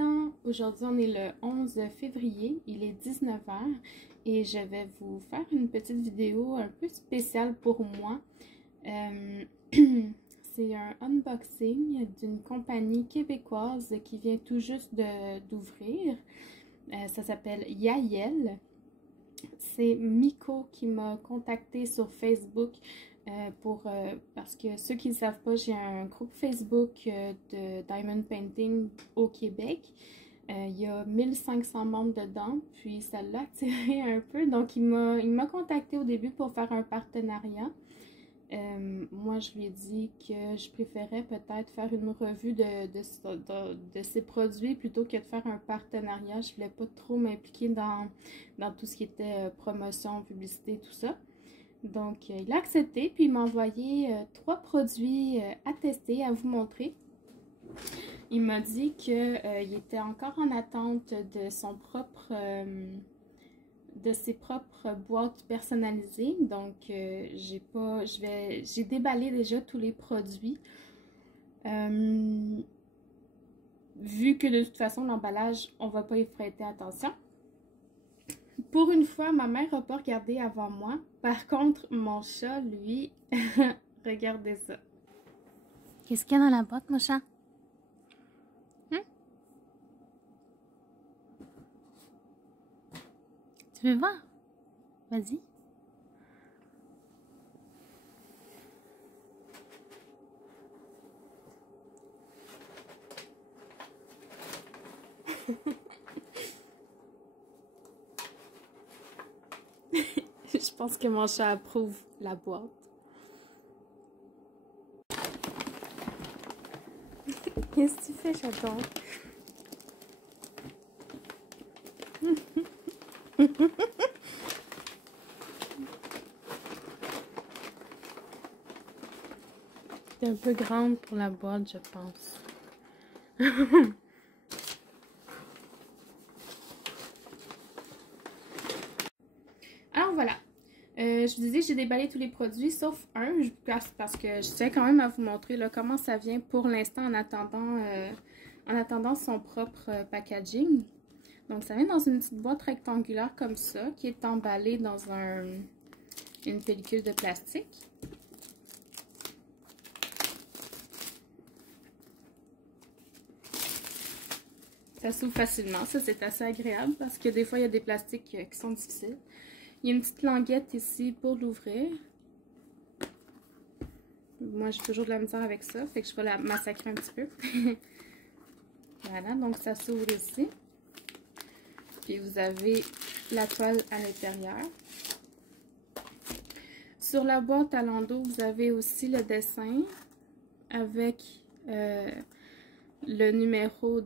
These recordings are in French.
Christian. Aujourd'hui, on est le 11 février, il est 19 h et je vais vous faire une petite vidéo un peu spéciale pour moi. C'est un unboxing d'une compagnie québécoise qui vient tout juste d'ouvrir. Ça s'appelle Yael. C'est Miko qui m'a contacté sur Facebook parce que ceux qui ne savent pas, j'ai un groupe Facebook de Diamond Painting au Québec. Il y a 1500 membres dedans, puis ça l'a attiré un peu. Donc il m'a contacté au début pour faire un partenariat. Moi, je lui ai dit que je préférais peut-être faire une revue de ses produits plutôt que de faire un partenariat. Je voulais pas trop m'impliquer dans tout ce qui était promotion, publicité, tout ça. Donc, il a accepté, puis il m'a envoyé 3 produits à tester, à vous montrer. Il m'a dit qu'il était encore en attente de son propre... de ses propres boîtes personnalisées. Donc j'ai déballé déjà tous les produits. Vu que de toute façon l'emballage, on va pas y prêter attention. Pour une fois, ma mère n'a pas regardé avant moi. Par contre, mon chat, lui, regardez ça. Qu'est-ce qu'il y a dans la boîte, mon chat? Tu veux voir? Vas-y. Je pense que mon chat approuve la boîte. Qu'est-ce que tu fais, chaton? C'est un peu grande pour la boîte, je pense. Alors voilà. Je vous disais que j'ai déballé tous les produits sauf un, parce que je tiens quand même à vous montrer là, comment ça vient pour l'instant en attendant son propre packaging. Donc ça vient dans une petite boîte rectangulaire comme ça, qui est emballée dans une pellicule de plastique. Ça s'ouvre facilement, ça c'est assez agréable parce que des fois il y a des plastiques qui sont difficiles. Il y a une petite languette ici pour l'ouvrir. Moi j'ai toujours de la misère avec ça, fait que je vais la massacrer un petit peu. Voilà, donc ça s'ouvre ici. Puis vous avez la toile à l'intérieur. Sur la boîte à l'endos, vous avez aussi le dessin avec le numéro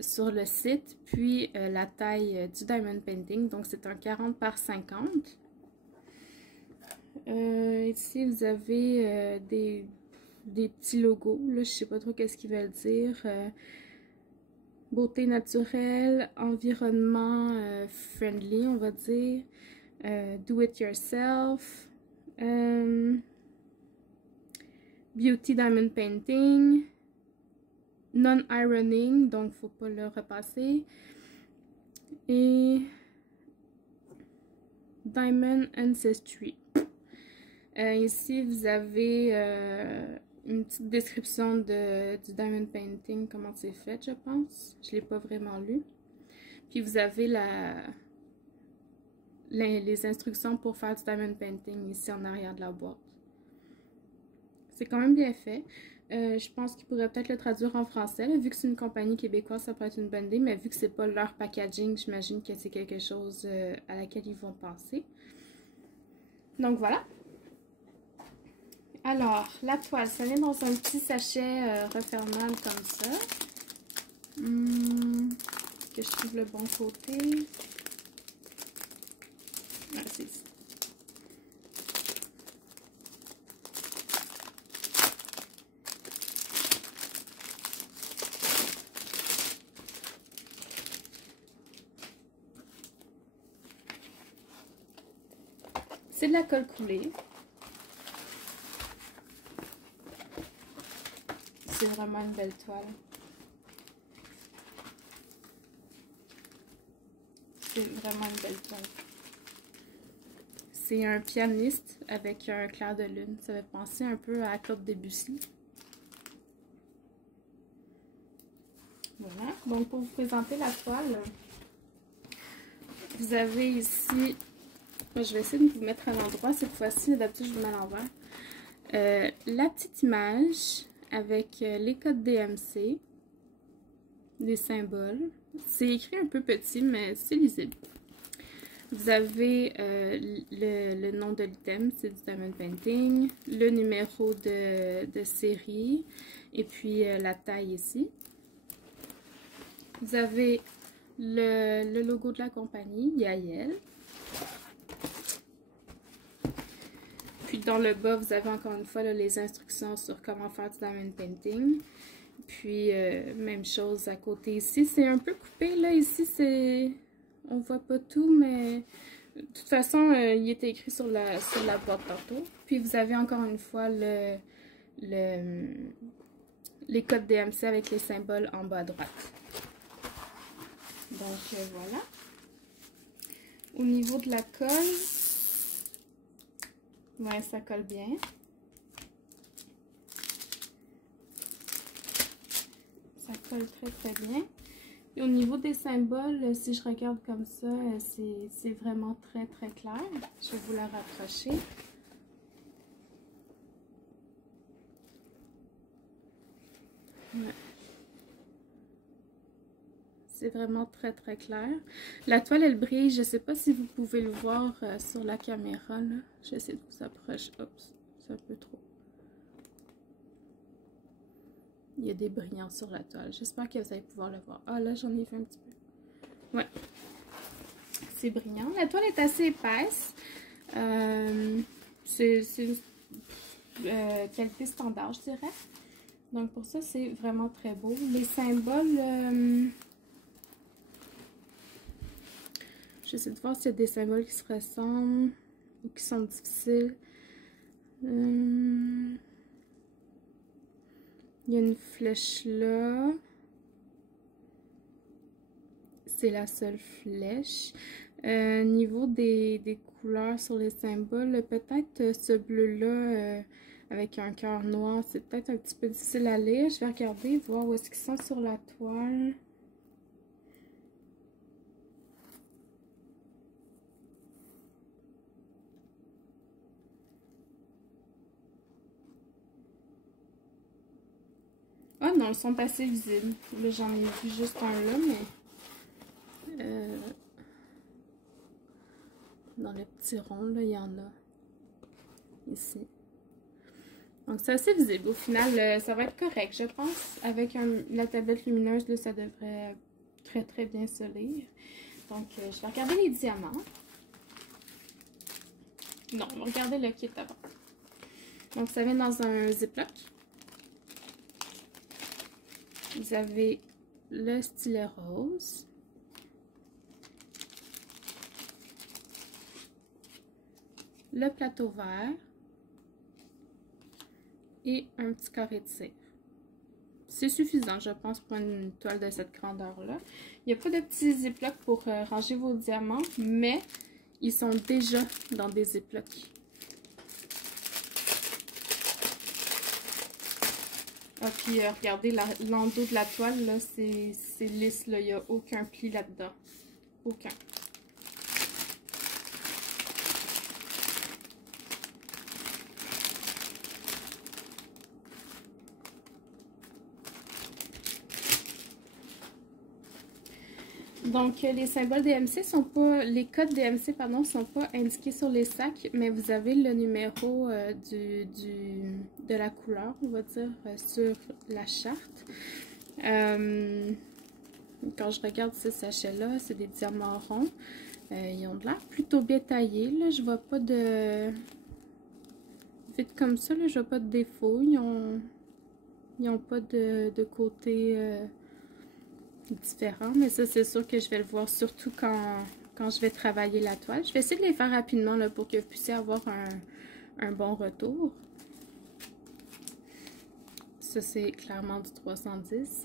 sur le site, puis la taille du Diamond Painting. Donc c'est un 40 par 50. Ici vous avez des petits logos. Là, je sais pas trop qu'est-ce qu'ils veulent dire. Beauté naturelle, environnement friendly, on va dire. Do it yourself. Beauty Diamond Painting. Non-ironing, donc faut pas le repasser. Et Diamond Ancestry. Ici, vous avez une petite description du Diamond Painting, comment c'est fait, je pense. Je l'ai pas vraiment lu. Puis vous avez les instructions pour faire du Diamond Painting ici en arrière de la boîte. C'est quand même bien fait. Je pense qu'ils pourraient peut-être le traduire en français. Là, vu que c'est une compagnie québécoise, ça peut être une bonne idée. Mais vu que c'est pas leur packaging, j'imagine que c'est quelque chose à laquelle ils vont penser. Donc voilà. Alors, la toile, ça vient dans un petit sachet refermable comme ça. Que je trouve le bon côté. Ah, c'est ici. C'est de la colle coulée. C'est vraiment une belle toile. vraiment une belle toile. C'est un pianiste avec un clair de lune. Ça fait penser un peu à Claude Debussy. Voilà. Donc, pour vous présenter la toile, vous avez ici... Je vais essayer de vous mettre à l'endroit cette fois-ci. D'habitude, je vous mets à l'envers. La petite image avec les codes DMC, les symboles. C'est écrit un peu petit, mais c'est lisible. Vous avez le nom de l'item, c'est du Diamond Painting, le numéro de série et puis la taille ici. Vous avez le logo de la compagnie, Yael. Puis dans le bas, vous avez encore une fois là, les instructions sur comment faire du Diamond Painting. Puis même chose à côté ici, c'est un peu coupé là, ici c'est... On voit pas tout, mais de toute façon, il était écrit sur la boîte tantôt. Puis vous avez encore une fois les codes DMC avec les symboles en bas à droite. Donc voilà. Au niveau de la colle, ouais, ça colle bien. Ça colle très très bien. Et au niveau des symboles, si je regarde comme ça, c'est vraiment très très clair. Je vais vous la rapprocher. Ouais. C'est vraiment très très clair. La toile, elle brille. Je ne sais pas si vous pouvez le voir sur la caméra. J'essaie de vous approcher. Oups, c'est un peu trop. Il y a des brillants sur la toile. J'espère que vous allez pouvoir le voir. Ah là, j'en ai vu un petit peu. Ouais. C'est brillant. La toile est assez épaisse. C'est qualité standard, je dirais. Donc pour ça, c'est vraiment très beau. Les symboles... j'essaie de voir s'il y a des symboles qui se ressemblent ou qui sont difficiles. Il y a une flèche là. C'est la seule flèche. Niveau des couleurs sur les symboles, peut-être ce bleu-là avec un cœur noir, c'est peut-être un petit peu difficile à lire. Je vais regarder, voir où est-ce qu'ils sont sur la toile. Ah non, ils sont assez visibles. Là, j'en ai vu juste un là, mais... dans le petit rond, là, il y en a. Ici. Donc, c'est assez visible. Au final, ça va être correct, je pense. Avec la tablette lumineuse, là, ça devrait très, très bien se lire. Donc, je vais regarder les diamants. Non, on va regarder le kit avant. Donc, ça vient dans un Ziploc. Vous avez le stylet rose. Le plateau vert. Et un petit carré de cire. C'est suffisant, je pense, pour une toile de cette grandeur-là. Il n'y a pas de petits ziplocs pour ranger vos diamants, mais ils sont déjà dans des ziplocs. Ah, puis regardez, l'endos de la toile, là, c'est lisse, là. Il n'y a aucun pli là-dedans. Aucun. Donc, les symboles DMC sont pas, les codes DMC, pardon, sont pas indiqués sur les sacs, mais vous avez le numéro de la couleur, on va dire, sur la charte. Quand je regarde ce sachet-là, c'est des diamants ronds. Ils ont de l'air plutôt bien taillés, là. Je vois pas de... Vite comme ça, là, je vois pas de défaut. Ils ont pas de côté... différents, mais ça c'est sûr que je vais le voir surtout quand je vais travailler la toile. Je vais essayer de les faire rapidement là, pour que vous puissiez avoir un bon retour. Ça c'est clairement du 310.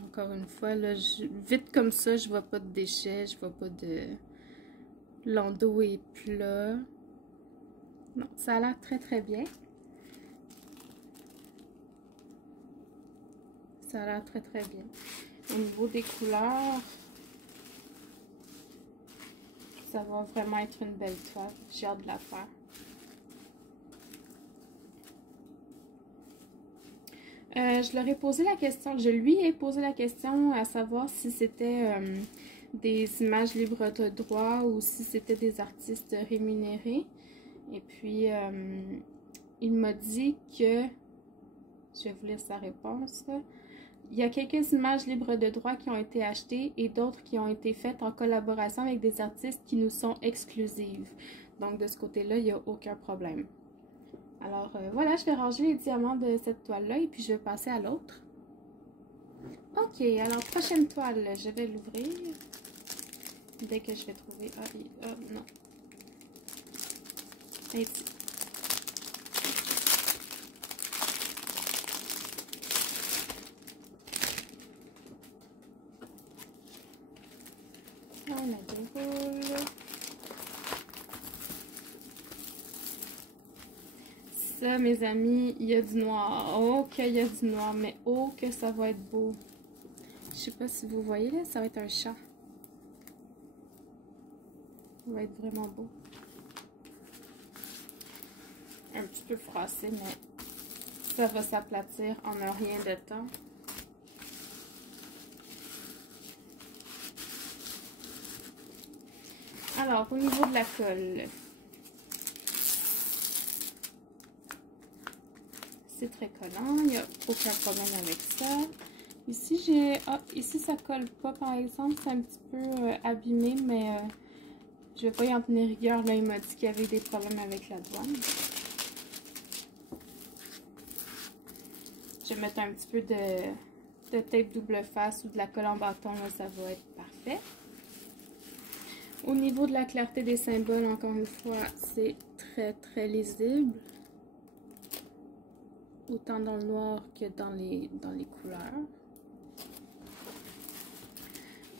Encore une fois, là, vite comme ça, je vois pas de déchets, je vois pas de... L'endos est plat. Non, ça a l'air très très bien. Ça a l'air très très bien. Au niveau des couleurs, ça va vraiment être une belle toile. J'ai hâte de la faire. Je leur ai posé la question, je lui ai posé la question à savoir si c'était des images libres de droit ou si c'était des artistes rémunérés. Et puis, il m'a dit que, je vais vous lire sa réponse, il y a quelques images libres de droit qui ont été achetées et d'autres qui ont été faites en collaboration avec des artistes qui nous sont exclusives. Donc, de ce côté-là, il n'y a aucun problème. Alors, voilà, je vais ranger les diamants de cette toile-là et puis je vais passer à l'autre. Ok, alors, prochaine toile, je vais l'ouvrir. Dès que je vais trouver... Ah, non. Ici. On la déroule. Ça, mes amis, il y a du noir. Oh, qu'il y a du noir, mais oh, que ça va être beau. Je sais pas si vous voyez, là, ça va être un chat. Ça va être vraiment beau. Un petit peu froissé, mais ça va s'aplatir en un rien de temps. Alors, au niveau de la colle, c'est très collant, il n'y a aucun problème avec ça. Ici, ici ça colle pas par exemple, c'est un petit peu abîmé, mais je vais pas y en tenir rigueur. Là, il m'a dit qu'il y avait des problèmes avec la douane. Je vais mettre un petit peu de tape double face ou de la colle en bâton, là, ça va être parfait. Au niveau de la clarté des symboles, encore une fois, c'est très très lisible. Autant dans le noir que dans les couleurs.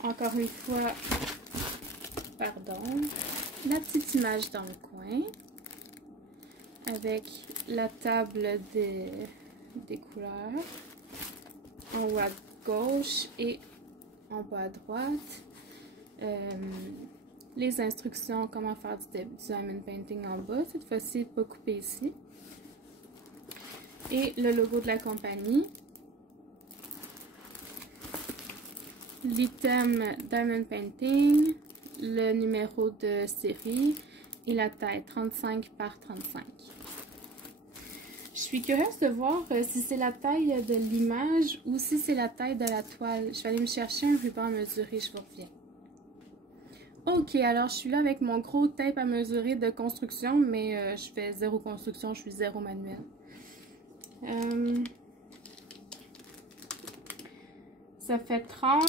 Encore une fois, pardon, la petite image dans le coin. Avec la table des couleurs. En haut à gauche et en bas à droite. Les instructions, comment faire du diamond painting en bas. Cette fois-ci, pas coupé ici. Et le logo de la compagnie. L'item Diamond Painting. Le numéro de série. Et la taille 35 par 35. Je suis curieuse de voir si c'est la taille de l'image ou si c'est la taille de la toile. Je vais aller me chercher un ruban à mesurer, je vous reviens. Ok, alors je suis là avec mon gros tape à mesurer de construction, mais je fais zéro construction, je suis zéro manuel. Ça fait 30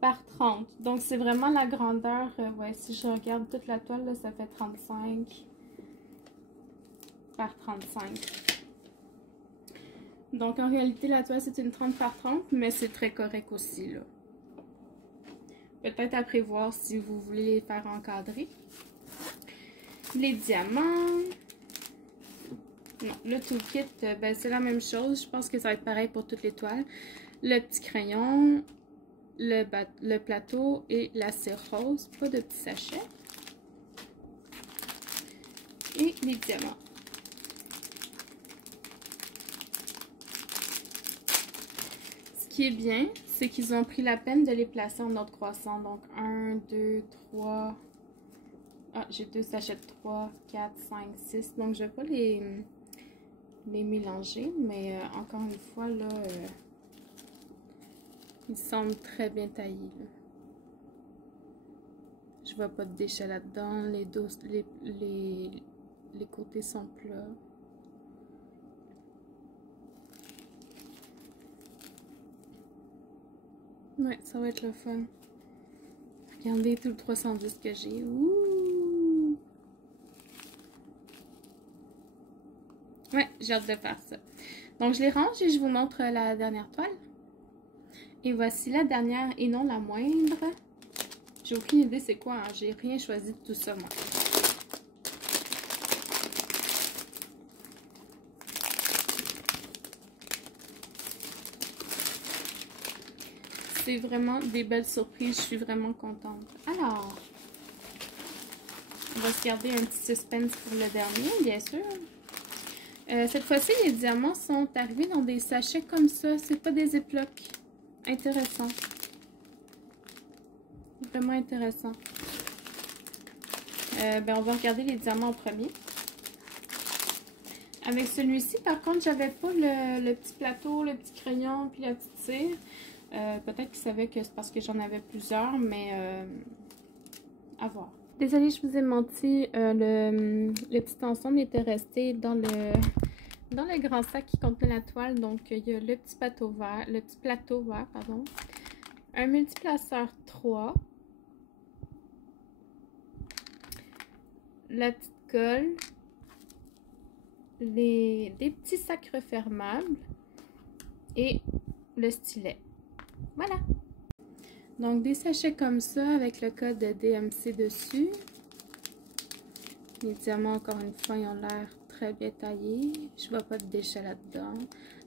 par 30. Donc c'est vraiment la grandeur. Ouais, si je regarde toute la toile, là, ça fait 35 par 35. Donc en réalité, la toile c'est une 30 par 30, mais c'est très correct aussi, là. Peut-être à prévoir si vous voulez les faire encadrer. Les diamants. Non, le toolkit, ben, c'est la même chose. Je pense que ça va être pareil pour toutes les toiles. Le petit crayon, le plateau et la cire rose. Pas de petits sachets. Et les diamants. Ce qui est bien, c'est qu'ils ont pris la peine de les placer en ordre croissant. Donc 1, 2, 3. Ah, j'ai 2 sachets de 3, 4, 5, 6. Donc je ne vais pas les mélanger. Mais encore une fois, là, ils semblent très bien taillés. Là. Je vois pas de déchets là-dedans. Les côtés sont plats. Ouais, ça va être le fun. Regardez tout le 310 que j'ai. Ouh! Ouais, j'ai hâte de faire ça. Donc, je les range et je vous montre la dernière toile. Et voici la dernière et non la moindre. J'ai aucune idée c'est quoi, hein? J'ai rien choisi de tout ça, moi. C'est vraiment des belles surprises, je suis vraiment contente. Alors, on va se garder un petit suspense pour le dernier, bien sûr. Cette fois-ci, les diamants sont arrivés dans des sachets comme ça. C'est pas des éplocs. Intéressant. Vraiment intéressant. Ben, on va regarder les diamants en premier. Avec celui-ci, par contre, j'avais pas le petit plateau, le petit crayon, puis la petite cire. Peut-être qu'ils savaient que c'est parce que j'en avais plusieurs, mais à voir. Désolée, je vous ai menti. Le petit ensemble était resté dans le grand sac qui contenait la toile. Donc, il y a le petit plateau vert, pardon. Un multiplaceur 3. La petite colle. Des petits sacs refermables. Et le stylet. Voilà. Donc, des sachets comme ça avec le code DMC dessus. Les diamants, encore une fois, ils ont l'air très bien taillés. Je vois pas de déchets là-dedans.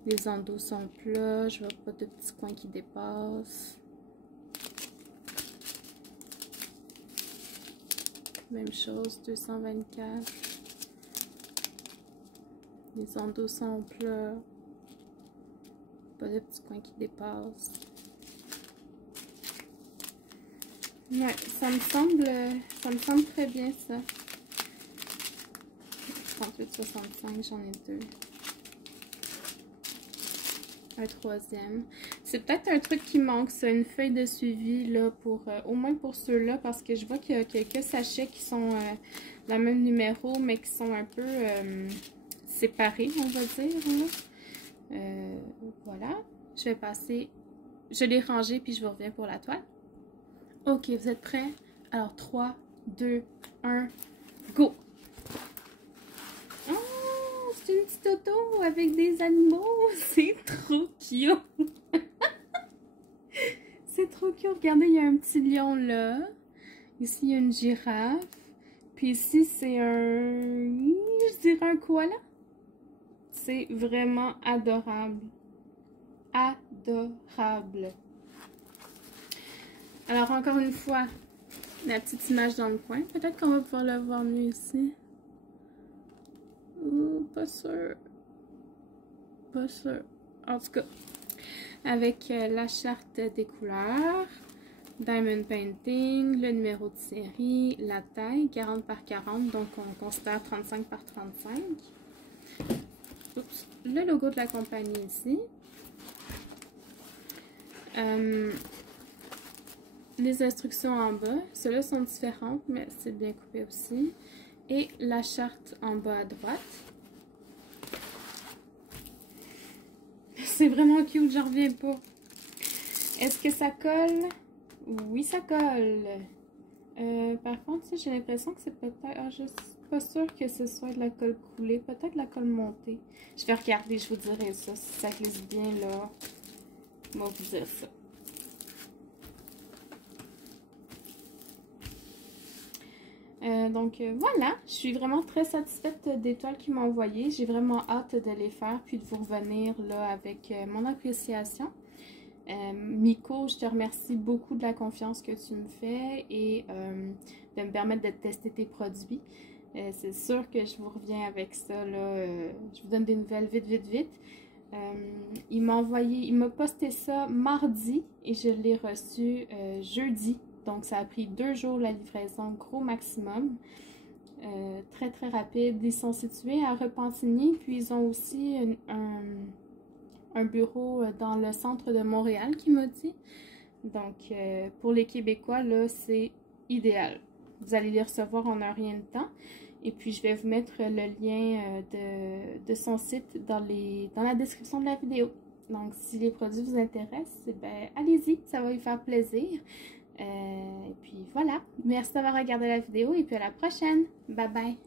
Les endos sont plats. Je vois pas de petits coins qui dépassent. Même chose, 224. Les endos sont plats. Pas de petits coins qui dépassent. Ouais, ça me semble très bien ça. 38,65, j'en ai deux. Un troisième. C'est peut-être un truc qui manque, ça, une feuille de suivi, là, pour au moins pour ceux-là, parce que je vois qu'il y a quelques sachets qui sont le même numéro, mais qui sont un peu séparés, on va dire, là. Voilà. Je vais passer... Je l'ai rangé, puis je vous reviens pour la toile. Ok, vous êtes prêts? Alors, 3, 2, 1, go! Oh, c'est une petite auto avec des animaux! C'est trop cute! C'est trop cute! Regardez, il y a un petit lion là. Ici, il y a une girafe. Puis ici, c'est je dirais un koala. C'est vraiment adorable. Adorable. Alors, encore une fois, la petite image dans le coin. Peut-être qu'on va pouvoir le voir mieux ici. Pas sûr. Pas sûr. En tout cas, avec la charte des couleurs, Diamond Painting, le numéro de série, la taille, 40 par 40, donc on considère 35 par 35. Oups. Le logo de la compagnie ici. Les instructions en bas, ceux-là sont différentes, mais c'est bien coupé aussi. Et la charte en bas à droite. C'est vraiment cute, j'en reviens pas. Est-ce que ça colle? Oui, ça colle. Par contre, j'ai l'impression que c'est peut-être... je suis pas sûre que ce soit de la colle coulée. Peut-être de la colle montée. Je vais regarder, je vous dirai ça. Si ça glisse bien, là, on va vous dire ça. Donc voilà, je suis vraiment très satisfaite des toiles qu'ils m'ont envoyées. J'ai vraiment hâte de les faire puis de vous revenir là avec mon appréciation. Miko, je te remercie beaucoup de la confiance que tu me fais et de me permettre de tester tes produits. C'est sûr que je vous reviens avec ça, là. Je vous donne des nouvelles vite. Il m'a posté ça mardi et je l'ai reçu jeudi. Donc, ça a pris 2 jours la livraison, gros maximum. Très rapide. Ils sont situés à Repentigny, puis ils ont aussi un bureau dans le centre de Montréal, qui m'a dit. Donc, pour les Québécois, là, c'est idéal. Vous allez les recevoir en un rien de temps. Et puis, je vais vous mettre le lien de son site dans la description de la vidéo. Donc, si les produits vous intéressent, ben, allez-y, ça va vous faire plaisir. Et puis voilà, merci d'avoir regardé la vidéo et puis à la prochaine. Bye bye!